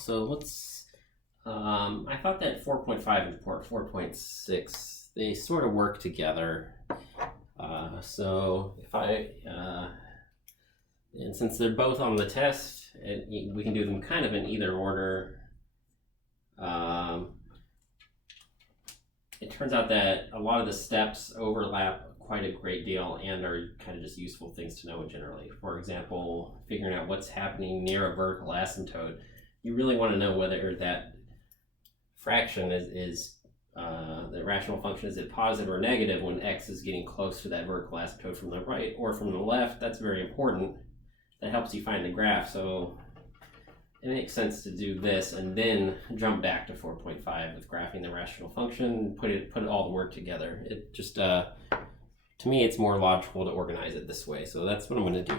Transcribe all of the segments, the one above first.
So let's, I thought that 4.5 and 4.6, they sort of work together. So if and since they're both on the test, we can do them kind of in either order. It turns out that a lot of the steps overlap quite a great deal and are kind of just useful things to know generally. For example, figuring out what's happening near a vertical asymptote. You really want to know whether that fraction is the rational function, is it positive or negative when x is getting close to that vertical asymptote from the right or from the left. That's very important. That helps you find the graph. So it makes sense to do this and then jump back to 4.5 with graphing the rational function, put all the work together. It just, to me, it's more logical to organize it this way. So that's what I'm going to do.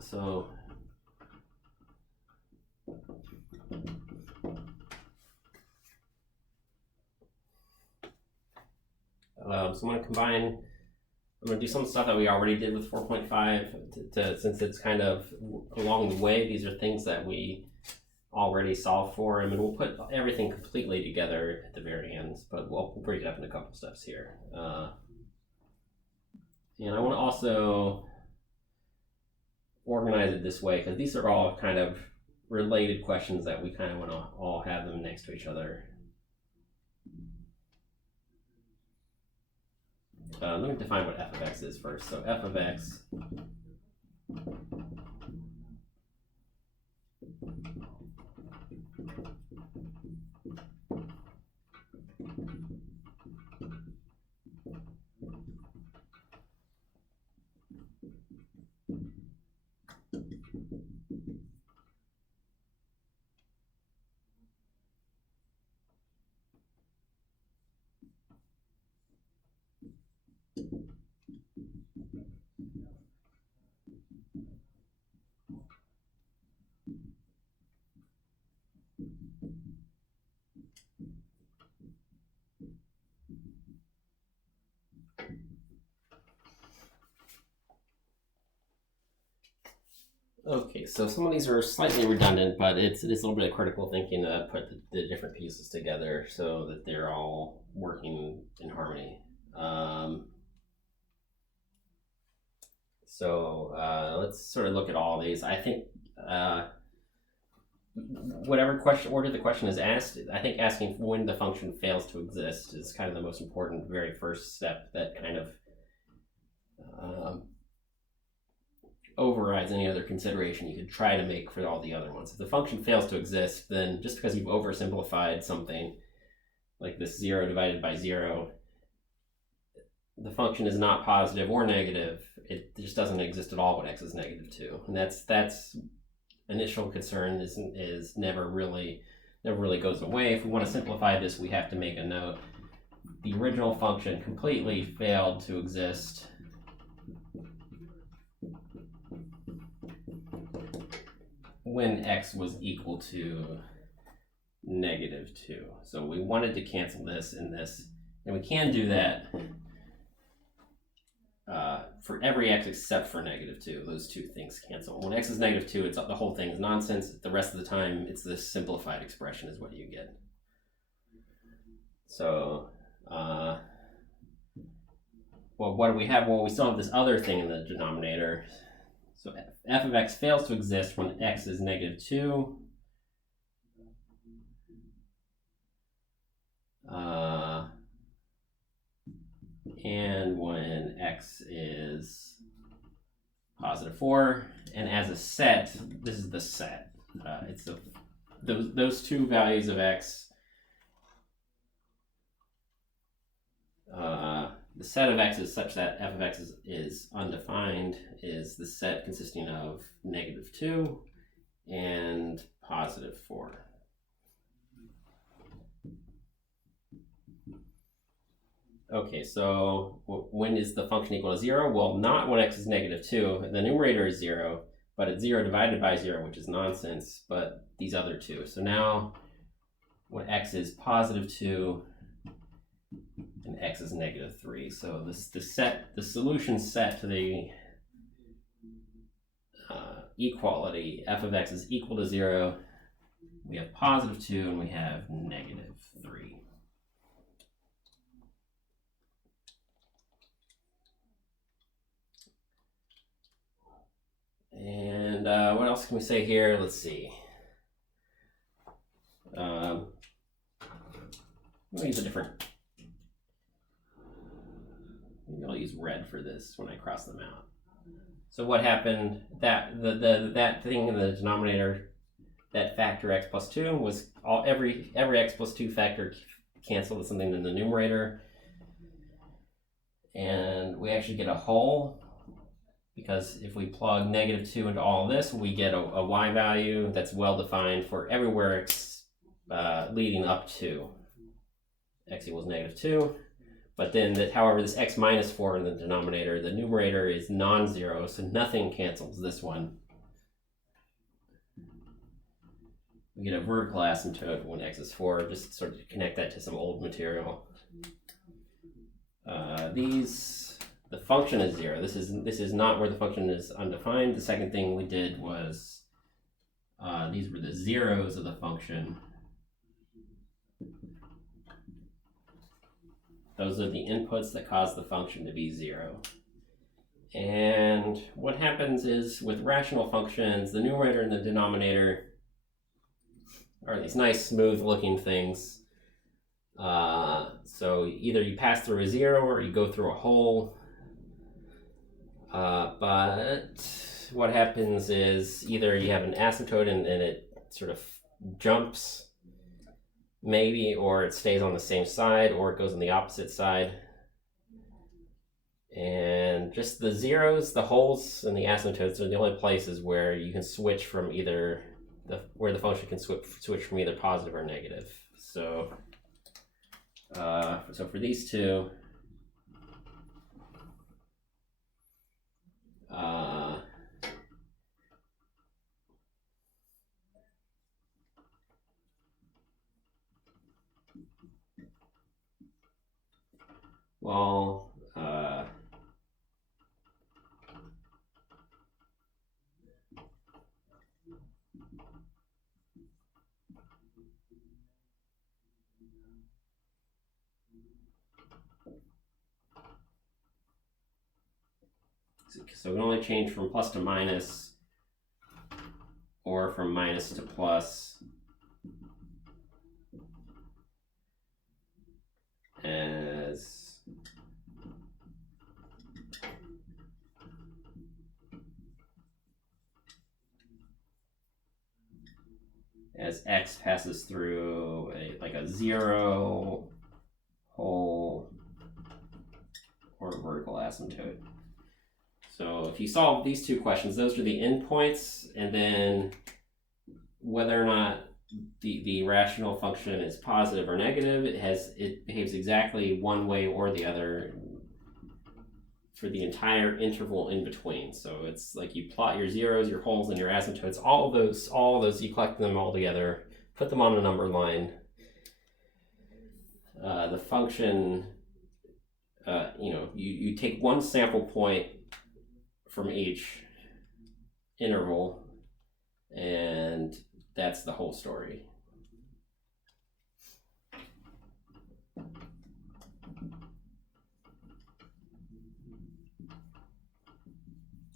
So I'm going to combine. I'm going to do some stuff that we already did with 4.5 since it's kind of along the way. These are things that we already solved for, and we'll put everything completely together at the very end, but we'll break it up in a couple steps here. And I want to also organize it this way because these are all kind of related questions that we kind of want to all have them next to each other. Let me define what f of x is first. So f of x Okay, so some of these are slightly redundant, but it is a little bit of critical thinking to put the different pieces together so that they're all working in harmony. Let's sort of look at all these. I think whatever order the question is asked, I think asking when the function fails to exist is kind of the most important, very first step that kind of overrides any other consideration you could try to make for all the other ones. If the function fails to exist, then just because you've oversimplified something like this 0 divided by 0, the function is not positive or negative. It just doesn't exist at all when x is -2. And that's initial concern is never really goes away. If we want to simplify this, we have to make a note. The original function completely failed to exist when x was equal to -2. So we wanted to cancel this and this, and we can do that for every x except for -2. Those two things cancel. When x is -2, it's the whole thing is nonsense. The rest of the time, it's this simplified expression is what you get. So, well, what do we have? Well, we still have this other thing in the denominator. So f of x fails to exist when x is -2. And when x is +4, and as a set, this is the set. It's those two values of x. The set of x is such that f of x is undefined, is the set consisting of -2 and +4. Okay, so when is the function equal to 0? Well, not when x is -2. The numerator is 0, but it's 0 divided by 0, which is nonsense, but these other two. So now when x is +2 and x is -3. So the solution set to the equality. F of x is equal to 0. We have positive 2 and we have negative 3. And what else can we say here? Let's see. We'll use a different. Maybe I'll use red for this when I cross them out. So what happened? That that thing in the denominator, that factor x plus 2 was every x plus 2 factor canceled with something in the numerator, and we actually get a whole. Because if we plug negative 2 into all of this, we get a y value that's well defined for everywhere x leading up to x equals negative 2. But then, however, this x minus 4 in the denominator, the numerator is non-zero, so nothing cancels this one. We get a vertical asymptote when x is 4, just sort of connect that to some old material. The function is 0. This is not where the function is undefined. The second thing we did was these were the zeros of the function. Those are the inputs that cause the function to be 0. And what happens is with rational functions, the numerator and the denominator are these nice smooth looking things. So either you pass through a 0 or you go through a hole. But what happens is either you have an asymptote and it sort of jumps, maybe, or it stays on the same side, or it goes on the opposite side. And just the zeros, the holes, and the asymptotes are the only places where you can switch from either where the function can switch from either positive or negative. So, so for these two. So we can only change from plus to minus or from minus to plus as x passes through a 0, whole, or vertical asymptote. So if you solve these two questions, those are the endpoints, and then whether or not the rational function is positive or negative, it behaves exactly one way or the other for the entire interval in between. So it's like you plot your zeros, your holes, and your asymptotes. All of those, you collect them all together, put them on a number line. The function, you take one sample point from each interval, and that's the whole story.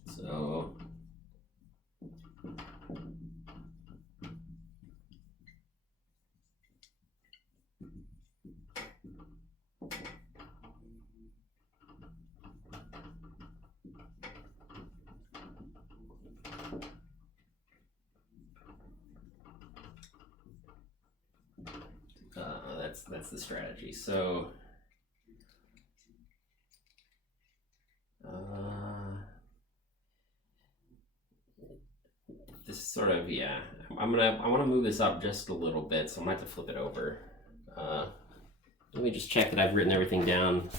So that's the strategy. So this sort of, I want to move this up just a little bit, so I'm gonna have to flip it over. Let me just check that I've written everything down.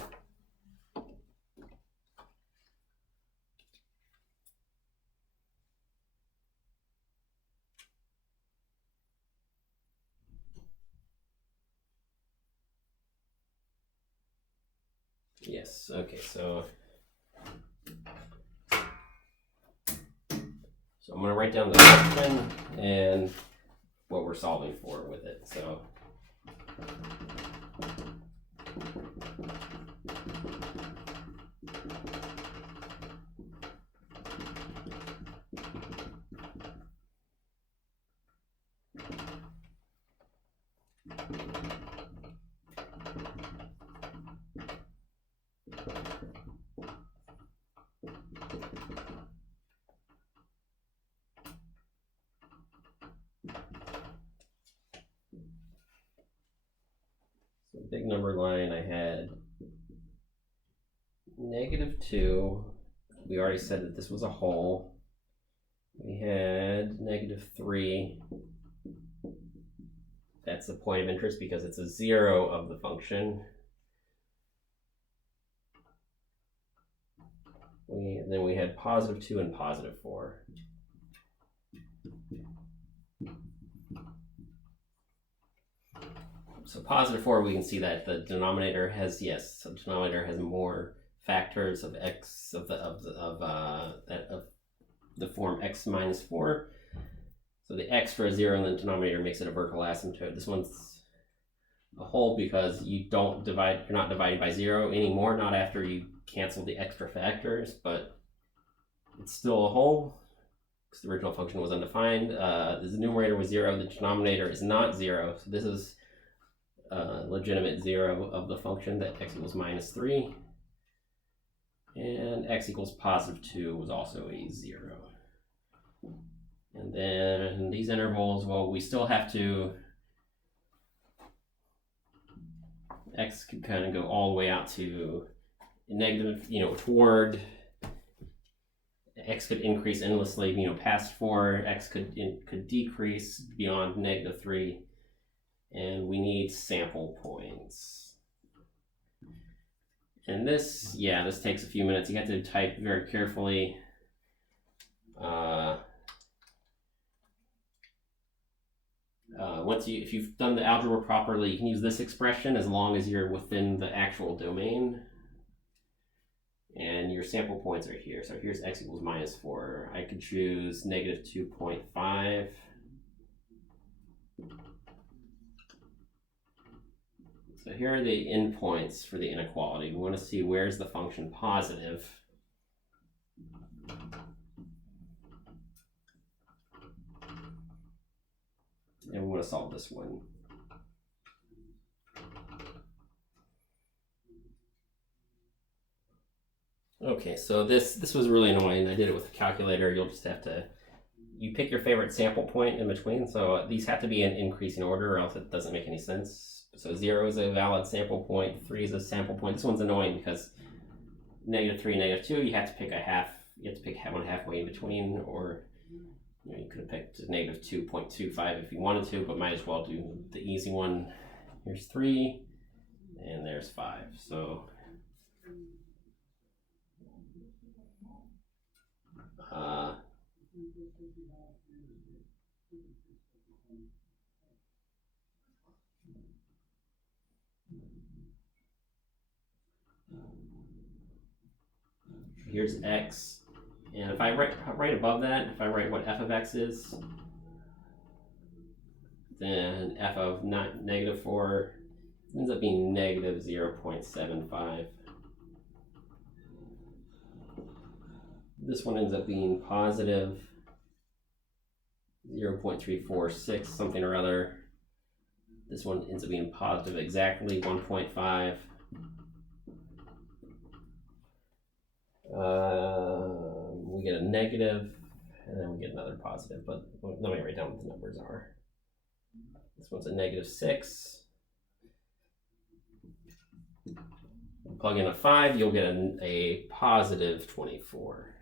Yes, okay, so So I'm going to write down the function and what we're solving for with it. So big number line, I had -2. We already said that this was a whole. We had -3. That's the point of interest because it's a 0 of the function. Then we had +2 and +4. So +4, we can see that the denominator has, yes, the denominator has more factors of x of the form x minus 4. So the x for a 0 in the denominator makes it a vertical asymptote. This one's a whole because you're not dividing by 0 anymore, not after you cancel the extra factors, but it's still a whole because the original function was undefined. The numerator was 0, the denominator is not 0, so this is legitimate 0 of the function that x equals -3, and x equals +2 was also a 0. And then these intervals, well, we still have to, x could kind of go all the way out to negative, toward, x could increase endlessly, past 4, x could decrease beyond -3. And we need sample points. And this takes a few minutes. You have to type very carefully. If you've done the algebra properly, you can use this expression as long as you're within the actual domain. And your sample points are here. So here's x equals -4. I could choose -2.5. So here are the endpoints for the inequality. We want to see where's the function positive. And we want to solve this one. Okay, so this was really annoying. I did it with a calculator. You'll just have to, you pick your favorite sample point in between. So these have to be in increasing order or else it doesn't make any sense. So 0 is a valid sample point, 3 is a sample point. This one's annoying because -3, -2, you have to pick a half, you have to pick one halfway in between, or you could have picked -2.25 if you wanted to, but might as well do the easy one. Here's 3, and there's 5. So here's x, and if I write right above that, if I write what f of x is, then f of -4 ends up being -0.75. This one ends up being positive 0.346 something or other. This one ends up being positive exactly 1.5. We get a negative, and then we get another positive, but let me write down what the numbers are. This one's a -6. Plug in a 5, you'll get a positive 24.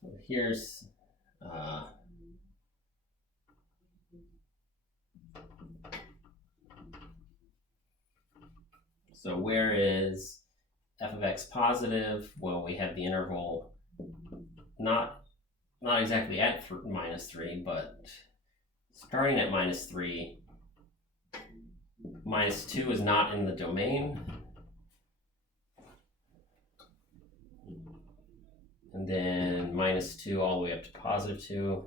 So here's so where is f of x positive? Well, we have the interval not exactly at -3, but starting at -3, minus 2 is not in the domain. And then minus 2 all the way up to positive 2.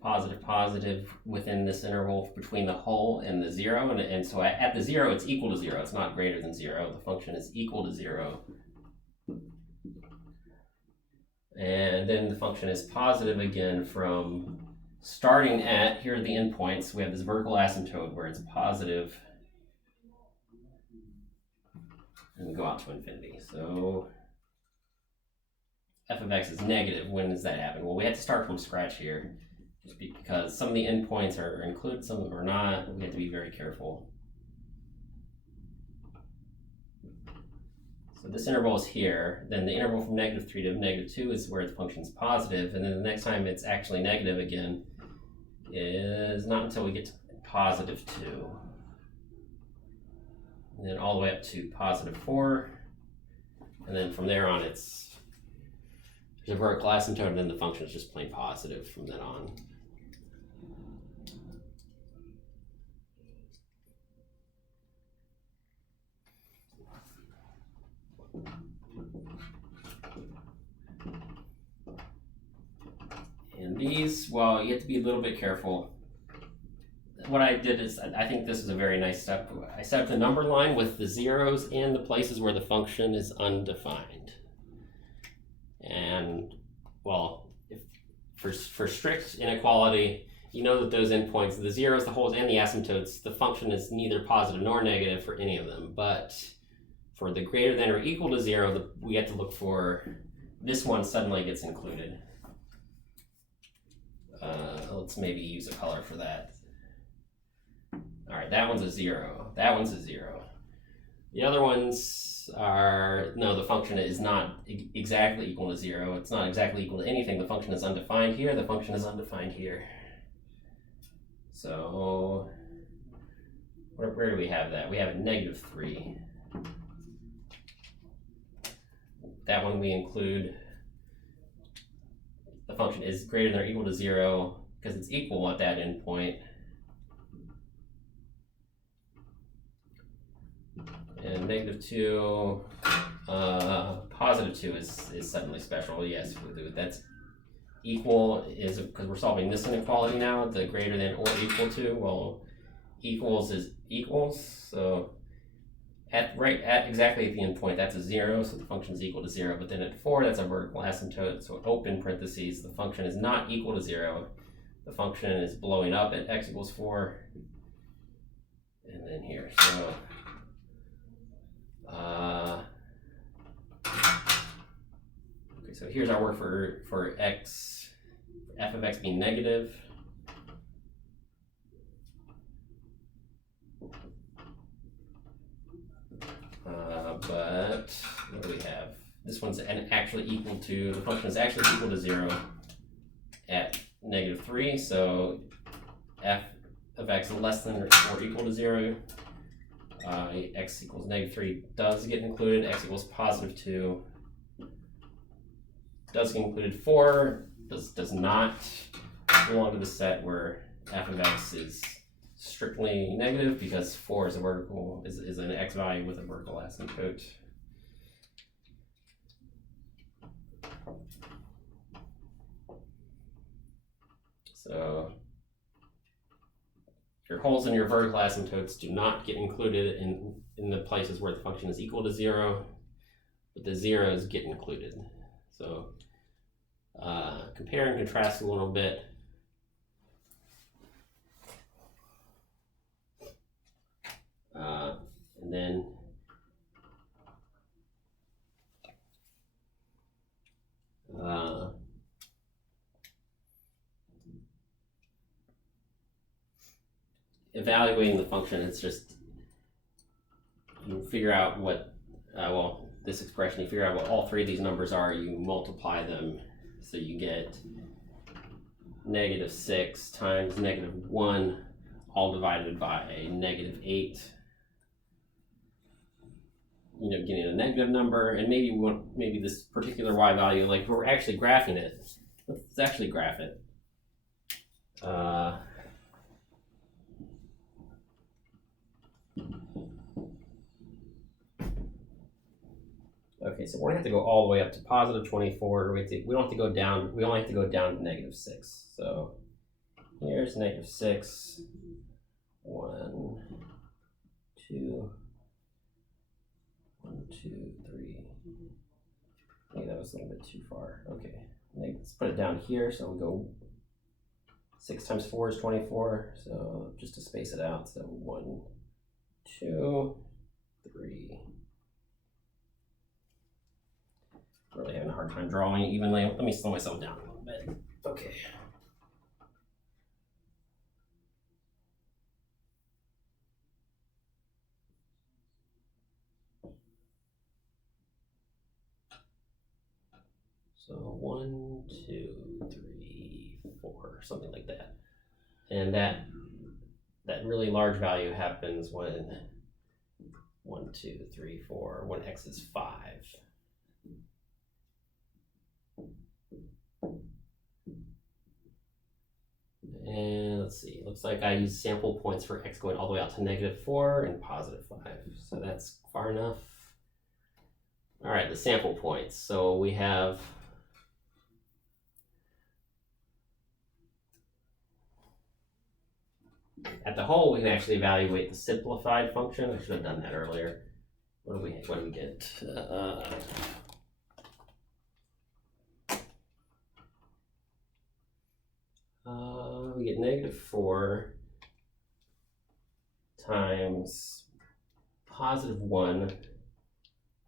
Positive, positive within this interval between the whole and the 0. And so at the 0, it's equal to 0. It's not greater than 0. The function is equal to 0. And then the function is positive again from starting at, here are the endpoints. We have this vertical asymptote where it's positive. And we go out to infinity. So f of x is negative. When does that happen? Well, we have to start from scratch here. Just because some of the endpoints are included, some of them are not. We have to be very careful. So this interval is here. Then the interval from -3 to -2 is where the function is positive. And then the next time it's actually negative again is not until we get to positive 2. And then all the way up to positive 4. And then from there on, there's a vertical asymptote, and then the function is just plain positive from then on. And these, well, you have to be a little bit careful. What I did is, I think this is a very nice step. I set up the number line with the zeros in the places where the function is undefined. And, well, for strict inequality, you know that those endpoints, the zeros, the wholes, and the asymptotes, the function is neither positive nor negative for any of them. But for the greater than or equal to 0, we have to look for this one suddenly gets included. Let's maybe use a color for that. All right, that one's a 0. That one's a 0. The other ones are, no, the function is not exactly equal to 0. It's not exactly equal to anything. The function is undefined here. The function is undefined here. So where do we have that? We have -3. That one we include. The function is greater than or equal to 0 because it's equal at that endpoint. And -2, positive 2 is suddenly special. Yes, that's equal is because we're solving this inequality now. The greater than or equal to, well, equals is equals. So at exactly at the endpoint, that's a 0, so the function is equal to 0. But then at 4, that's a vertical asymptote. So open parentheses, the function is not equal to 0. The function is blowing up at x equals 4. And then here, so okay, so here's our work for x, f of x being negative. But what do we have? This one's actually equal to, the function is actually equal to 0 at -3. So f of x less than or equal to 0. X equals -3 does get included. X equals positive 2 does get included. 4 does not belong to the set where f of x is strictly negative because 4 is a vertical is an x value with a vertical asymptote. So your holes and your vertical asymptotes do not get included in the places where the function is equal to 0, but the zeros get included. So compare and contrast a little bit. And then evaluating the function, it's just you figure out what, well, this expression, you figure out what all three of these numbers are, you multiply them, so you get -6 times -1, all divided by -8. You know, getting a negative number, and maybe we want this particular y value, like we're actually graphing it. Let's actually graph it. Okay, so we're gonna have to go all the way up to positive 24. We don't have to go down. We only have to go down to -6. So here's -6. 1, 2, 1, 2, 3. Maybe that was a little bit too far. Okay, let's put it down here. So we go 6 times 4 is 24. So just to space it out. So 1, 2, 3. Really having a hard time drawing evenly. Let me slow myself down a little bit. Okay. So 1, 2, 3, 4, something like that. And that really large value happens when 1, 2, 3, 4, when x is 5. And let's see, looks like I use sample points for x going all the way out to -4 and +5. So that's far enough. All right, the sample points. So we have at the whole, we can actually evaluate the simplified function. I should have done that earlier. What do we get? We get -4 times +1,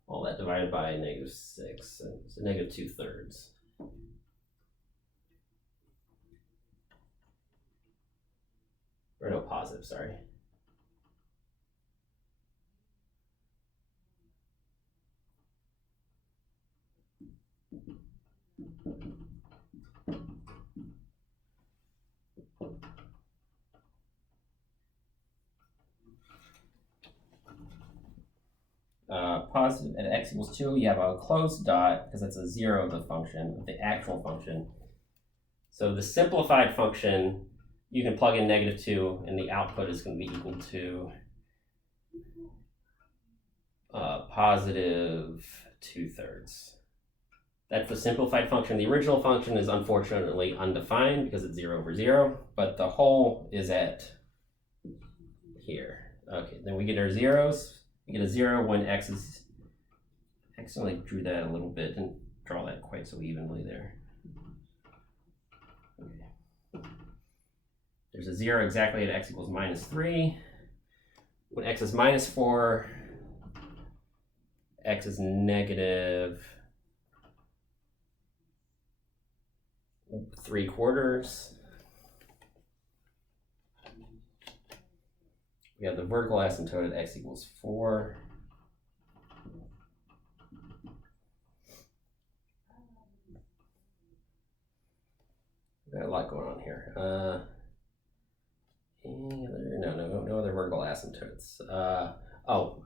all that divided by -6, so -2/3. Or no, positive, sorry. Positive at x equals 2, you have a closed dot because that's a 0 of the function, of the actual function. So the simplified function, you can plug in -2 and the output is going to be equal to +2/3. That's the simplified function. The original function is unfortunately undefined because it's 0 over 0, but the whole is at here. Okay, then we get our zeros. We get a 0 when x is, I accidentally drew that a little bit, didn't draw that quite so evenly there. Okay. There's a 0 exactly at x equals -3. When x is -4, x is -3/4. We have the vertical asymptote at x equals 4. We've got a lot going on here. No other vertical asymptotes.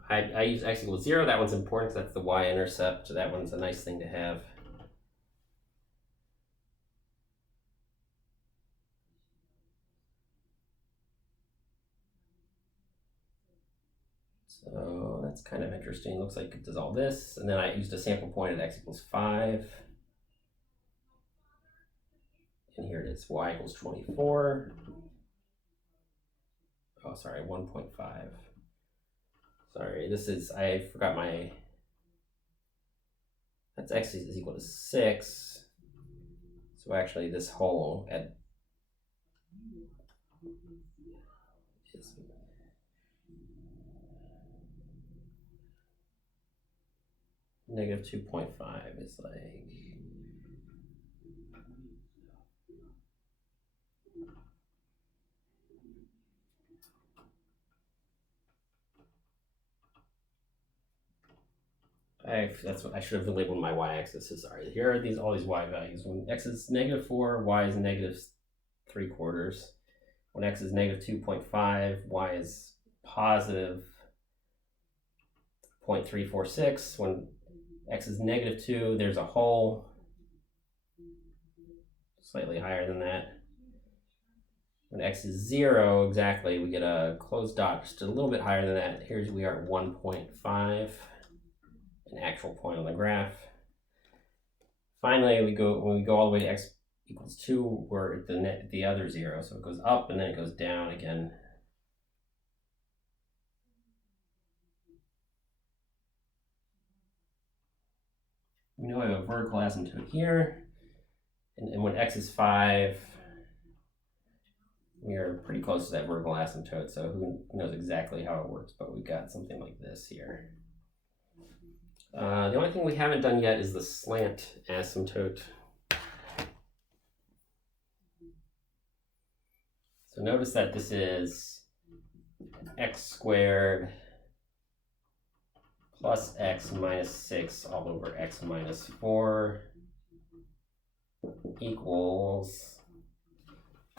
I use x equals 0. That one's important because that's the y-intercept. So that one's a nice thing to have. So that's kind of interesting. Looks like it does all this. And then I used a sample point at x equals 5. And here it is, y equals 24. Oh, sorry, 1.5. Sorry, I forgot that's x is equal to 6. So actually this whole at is -2.5 is like, that's what I should have labeled my y-axis. Sorry. Here are all these y values. When x is -4, y is -3/4. When x is -2.5, y is +0.346. When x is -2, there's a whole slightly higher than that. When x is 0, exactly, we get a closed dot just a little bit higher than that. We are at 1.5. an actual point on the graph. Finally, when we go all the way to x equals 2, we're at the other 0. So it goes up and then it goes down again. We know I have a vertical asymptote here. And when x is 5, we are pretty close to that vertical asymptote. So who knows exactly how it works, but we've got something like this here. The only thing we haven't done yet is the slant asymptote. So notice that this is x squared plus x minus 6 all over x minus 4 equals,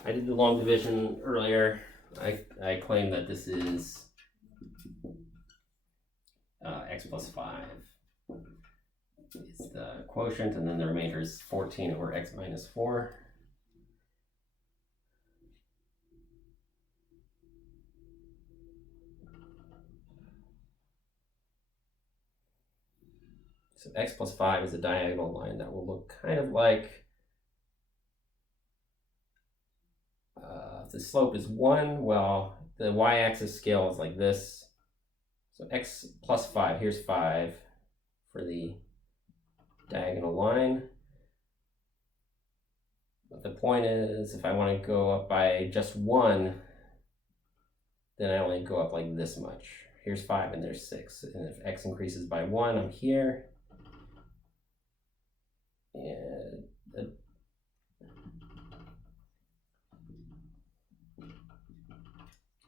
I did the long division earlier. I claim that this is x plus 5 is the quotient, and then the remainder is 14 over x minus 4. So x plus 5 is a diagonal line that will look kind of like, if the slope is 1, well, the y-axis scale is like this. So x plus 5, here's 5 for the diagonal line. But the point is, if I want to go up by just 1, then I only go up like this much. Here's 5 and there's 6. And if x increases by 1, I'm here. And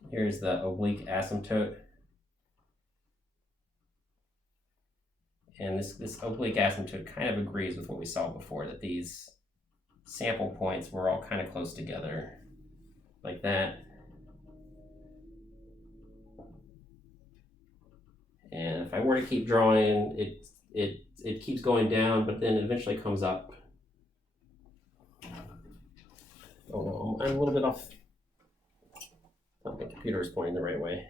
here's the oblique asymptote. And this oblique asymptote kind of agrees with what we saw before, that these sample points were all kind of close together, like that. And if I were to keep drawing, it keeps going down, but then it eventually comes up. Oh no, I'm a little bit off. Oh, my computer is pointing the right way.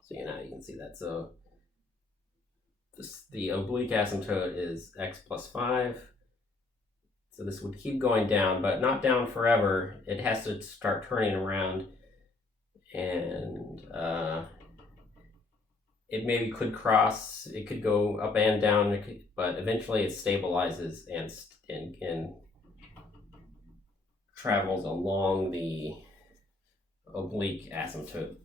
So now you can see that. So the oblique asymptote is x plus 5. So this would keep going down, but not down forever. It has to start turning around, and it maybe could cross. It could go up and down, but eventually it stabilizes and travels along the oblique asymptote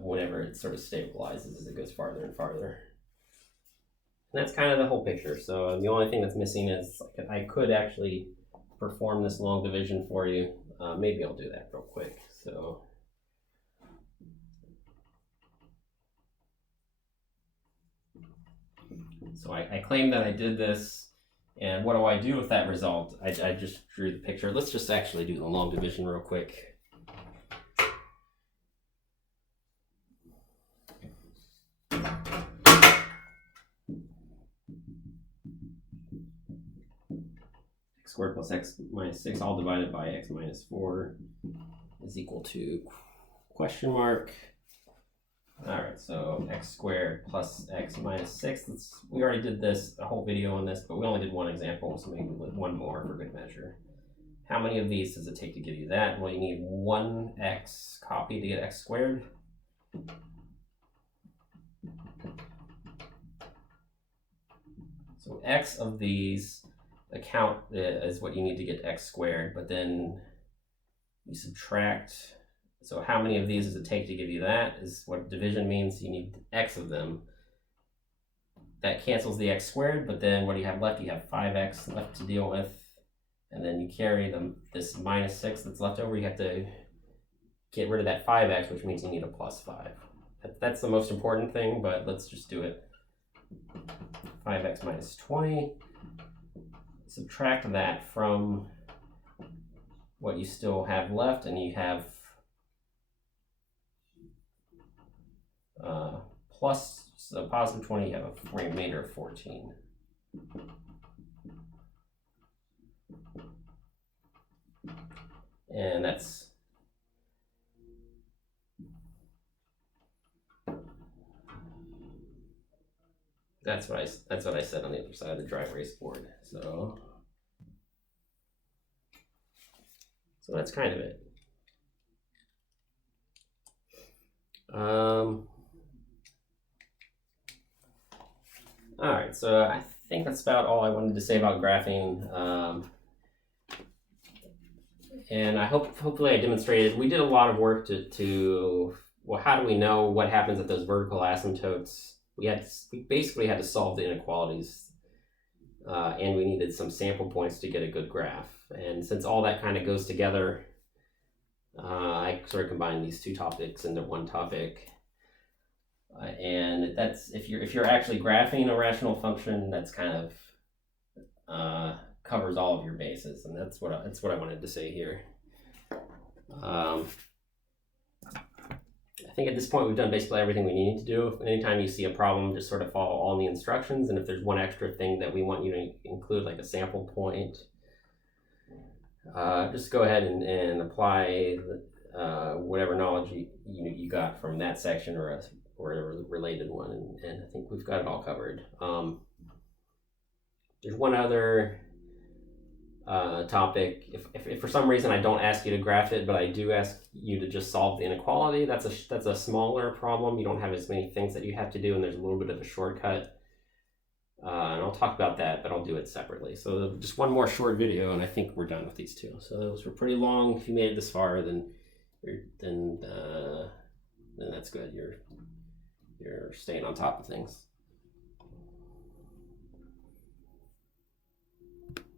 whenever it sort of stabilizes as it goes farther and farther. And that's kind of the whole picture. So the only thing that's missing is I could actually perform this long division for you. Maybe I'll do that real quick. So I claim that I did this, and what do I do with that result? I just drew the picture. Let's just actually do the long division real quick. X squared plus x minus 6 all divided by x minus 4 is equal to question mark. All right, so x squared plus x minus 6. We already did this, a whole video on this, but we only did one example, so maybe one more for good measure. How many of these does it take to give you that? Well, you need one x copy to get x squared. So x of these account is what you need to get x squared, but then you subtract. So how many of these does it take to give you that is what division means. You need x of them. That cancels the x squared, but then what do you have left? You have 5x left to deal with. And then you carry this minus 6 that's left over. You have to get rid of that 5x, which means you need a plus 5. That's the most important thing, but let's just do it. 5x minus 20. Subtract that from what you still have left, and you have plus, so positive 20, you have a remainder of 14. And that's what I said on the other side of the dry erase board. So that's kind of it. All right, so I think that's about all I wanted to say about graphing. And I hopefully I demonstrated. We did a lot of work to well, how do we know what happens at those vertical asymptotes? We basically had to solve the inequalities, and we needed some sample points to get a good graph. And since all that kind of goes together, I sort of combined these two topics into one topic. And that's if you're actually graphing a rational function, that's kind of covers all of your bases, and that's what I wanted to say here. I think at this point we've done basically everything we needed to do. Anytime you see a problem, just sort of follow all the instructions, and if there's one extra thing that we want you to include, like a sample point, just go ahead and apply whatever knowledge you got from that section or a related one, and I think we've got it all covered. There's one other topic. If for some reason I don't ask you to graph it, but I do ask you to just solve the inequality, that's a smaller problem. You don't have as many things that you have to do, and there's a little bit of a shortcut. And I'll talk about that, but I'll do it separately. So just one more short video, and I think we're done with these two. So those were pretty long. If you made it this far, then that's good. You're staying on top of things.